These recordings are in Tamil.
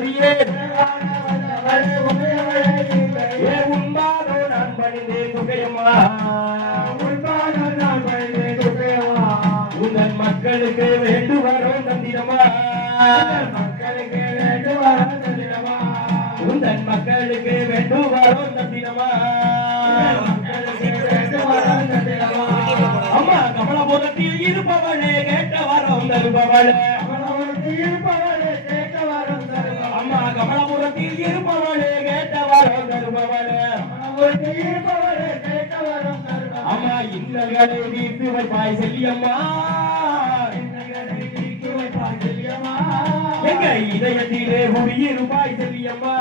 ஈஸ்வரியே ஏ உன்பாதோ நான் பணிந்தேன் துகையம்மா உங்கள் மக்களுக்கு வேண்டுவரோம் தந்திரமா மக்களுக்கு வேண்டுவரோம் தந்திரமா உங்கள் மக்களுக்கு வேண்டுவரோம் தந்திரமா அம்மா கமலபுரத்தில் இருப்பவளே கேட்ட வரோம் தருபவளே அம்மா கமலபுரத்தில் இருப்பவளே கேட்ட வரோம் தருபவளே அம்மா இன்னல்களை நீத்து வைப்பாய் செல்லியம்மா எங்க இதயத்திலே குடியிருப்பாய் செல்லியம்மா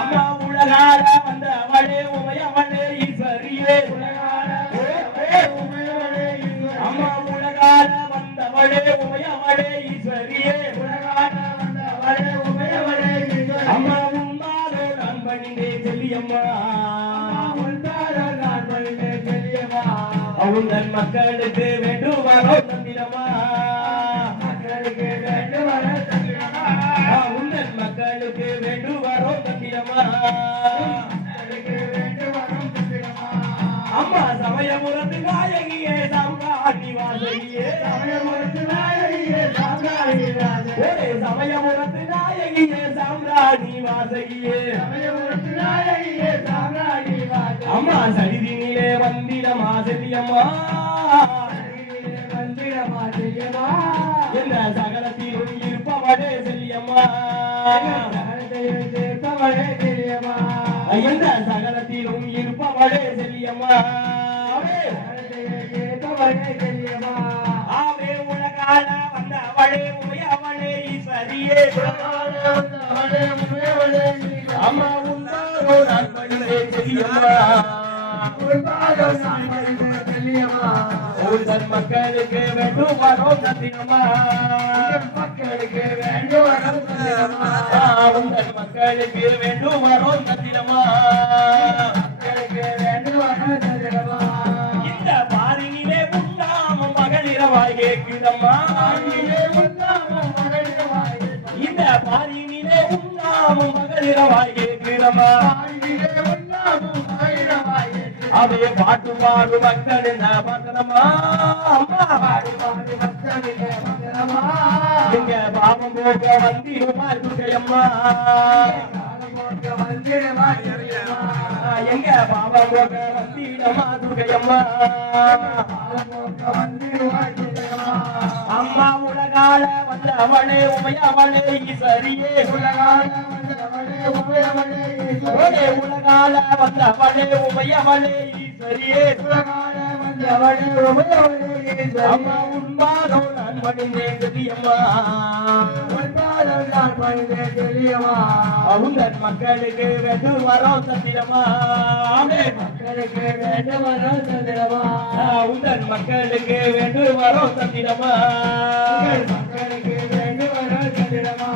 அம்மா உலகால வந்த அவளே உமையவளே ஈஸ்வரியே அம்மா உலகால வந்தவளே உமையவளே ஈஸ்வரியே அம்மா உன்பாதோ நான் பணிந்தே செல்லியம்மா உங்கள் மக்களுக்கு வேண்டுவரோ தந்திரமா உங்கள் மக்களுக்கு வேண்டுவரோ தந்திரமா அம்மா சமயபுரத்து நாயகியே சாம்ராணி வாசகியே சமயபுரத்து நாயகியே சாம்ராணி வாசகியே அம்மா சரிதினிலே வந்திடமா செல்லியம்மா எந்த சகலத்திலும் இருப்பவளே செல்லியம்மா எந்த சகலத்திலும் இருப்பவளே செல்லியம்மா ஆவே உலகால வந்தவளே உமையவளே ஈஸ்வரியே அம்மா உன்னாரோ நான் பணிந்தே செல்லியம்மா உங்கள் மக்களுக்கு வேண்டும் வரோம் தந்திரமா மக்களுக்கு வேண்டும் வரோம் தந்திரமா உங்கள் மக்களுக்கு வேண்டும் வரோம் தந்திரமா மக்களுக்கு வேண்டும் வரோம் தந்திரமா இந்த பாரினிலே உண்ணாமும் மகளிரவாய் கேட்குதம்மா இந்த பாரினிலே உண்ணாமும் மகளிரவாய் கேட்குதம்மா அவே பாட்டு பாடு மக்கள் என்ன பத்திரமா அம்மா பாடு பாடு மக்கள் என்ன பத்திரமா எங்க பாவம் போக வந்திருமா துர்க்கையம்மா எங்க பாவம் போக வந்திடமா துர்க்கையம்மா அம்மா உலகால வந்தவளே உமையவளே ஈஸ்வரியே உலகால வந்தவளே உமையவளே ஈஸ்வரியே அம்மா உன்பாதோ நான் பணிந்தே செல்லியம்மா உங்கள் மக்களுக்கு வேண்டும் வரோம் தந்திரமா மக்களுக்கு வேண்டும் வரோம் தந்திரமா உங்கள் மக்களுக்கு வேண்டும் வரோம் தந்திரமா மக்களுக்கு வேண்டும் வரோம் தந்திரமா